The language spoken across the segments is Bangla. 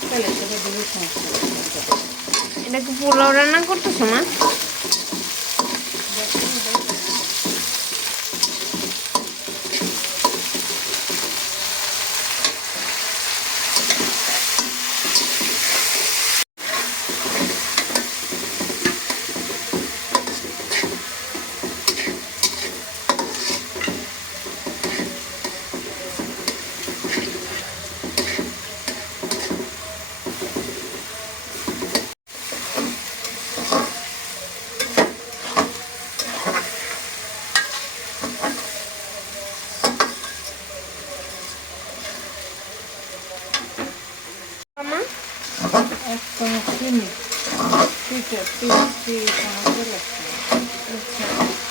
তাহলে সেটা দিলে সমস্যা এটা কি পোলাও রান্না করতেছো মা? 你，这个冰激凌，这个，这个，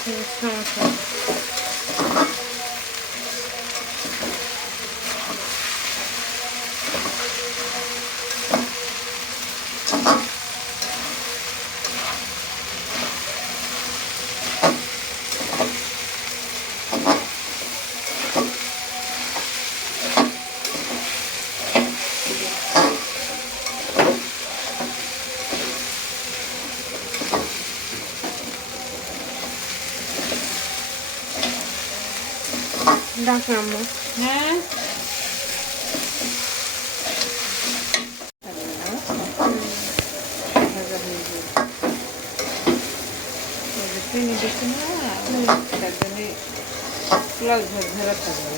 这个，这个。আচ্ছা ঠিক সমস্যা নেই। ডাকলাম মা হ্যাঁ চিনি দিচ্ছি না। তার জন্য প্লাস ঝরঝরা থাকবে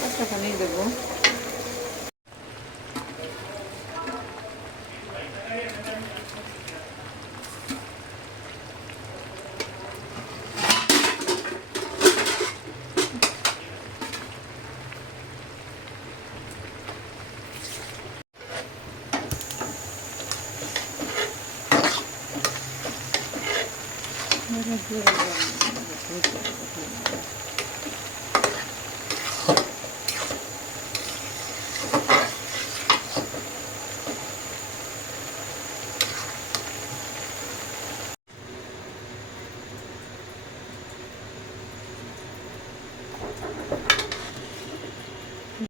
পাঁচটাখানি দেবো よろしくお願いします。